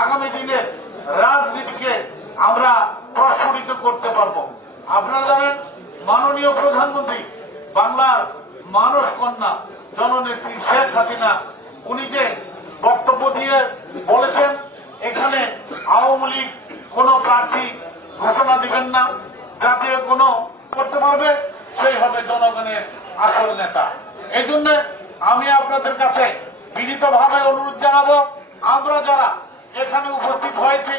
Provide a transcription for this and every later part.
আগামী দিনে রাজনীতিকে আমরা প্রস্ফুটিত করতে পারব। আপনারা জানেন, মাননীয় প্রধানমন্ত্রী, বাংলার মানস কন্যা, জননেত্রী শেখ হাসিনা, উনি যে বক্তব্য দিয়ে বলেছেন, এখানে আওয়ামী লীগ কোন প্রার্থী ঘোষণা দিবেন না, জাতীয় কোন করতে পারবে, সেই হবে জনগণের আসল নেতা। এই জন্য আমি আপনাদের কাছে বিনীতভাবে অনুরোধ জানাব, আমরা যারা এখানে উপস্থিত হয়েছি।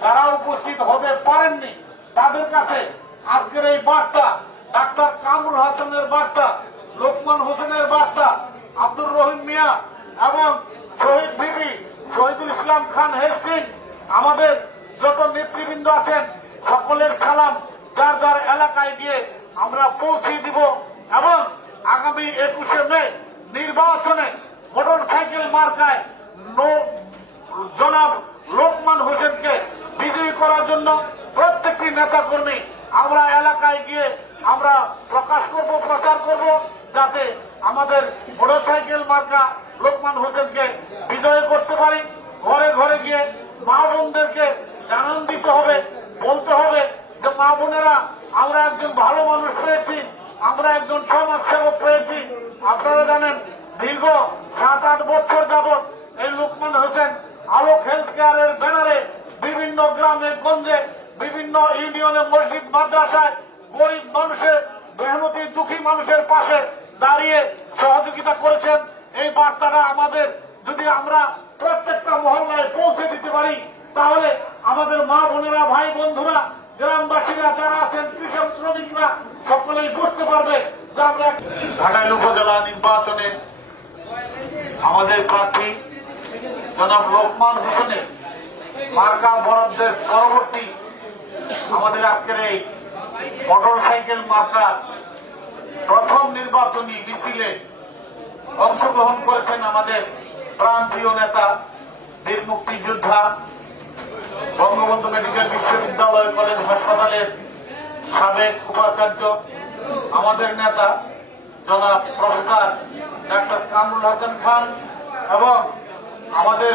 তারা উপস্থিত হতে পারেননি, তাদের কাছে আজকের এই বার্তা, ডাক্তার কামরুল হাসানের বার্তা, লোকমান হোসেনের বার্তা, আব্দুর রহিম মিয়া এবং শহীদ বিবি শহীদুল ইসলাম খান হেস্টিং, আমাদের যত নেতৃবৃন্দ আছেন, সকলের সালাম, যার যার এলাকায় গিয়ে আমরা পৌঁছে দিব এবং আগামী একুশে মে নির্বাচনে মোটর সাইকেল মার্কায় নো- জনাব লোকমান হোসেনকে বিজয়ী করার জন্য প্রত্যেকটি নেতা কর্মী আমরা এলাকায় গিয়ে আমরা প্রকাশ করব, প্রচার করব, যাতে আমাদের মোটরসাইকেল মার্কা লোকমান হোসেনকে বিজয় করতে পারি। ঘরে ঘরে গিয়ে মা বোনদেরকে জানান দিতে হবে, বলতে হবে যে মা বোনেরা, আমরা একজন ভালো মানুষ পেয়েছি আমরা একজন সমাজ সেবক পেয়েছি আপনারা জানেন, দীর্ঘ সাত আট বছর যাবৎ এই লোকমান হোসেন আলোক হেলথ কেয়ারের ব্যানারে বিভিন্ন গ্রামে গঞ্জে, বিভিন্ন ইউনিয়নে মসজিদ, মাদ্রাসায় গরিব মানুষের, মেহনতি, দুঃখী মানুষের পাশে দাঁড়িয়ে সহযোগিতা করেছেন। এই বার্তাটা আমাদের, যদি আমরা প্রত্যেকটা মহল্লায় পৌঁছে দিতে পারি, তাহলে আমাদের মা বোনেরা, ভাই বন্ধুরা, গ্রামবাসীরা, যারা আছেন, কৃষক, শ্রমিকরা, সকলেই বুঝতে পারবে যে আমরা ঘাটাইল উপজেলা নির্বাচনে আমাদের প্রার্থী জনাব লোকমান হোসেনের মার্কা বরাদ্দের পরবর্তী আমাদের আজকের এই মোটর সাইকেল মার্কা প্রথম নির্বাচনী মিছিলে অংশগ্রহণ করেছেন আমাদের প্রাণপ্রিয় নেতা বীর মুক্তিযোদ্ধা বঙ্গবন্ধু মেডিকেল বিশ্ববিদ্যালয় কলেজ হাসপাতালের সাবেক উপাচার্য, আমাদের নেতা জনাব প্রফেসর ডাক্তার কামরুল হাসান খান এবং আমাদের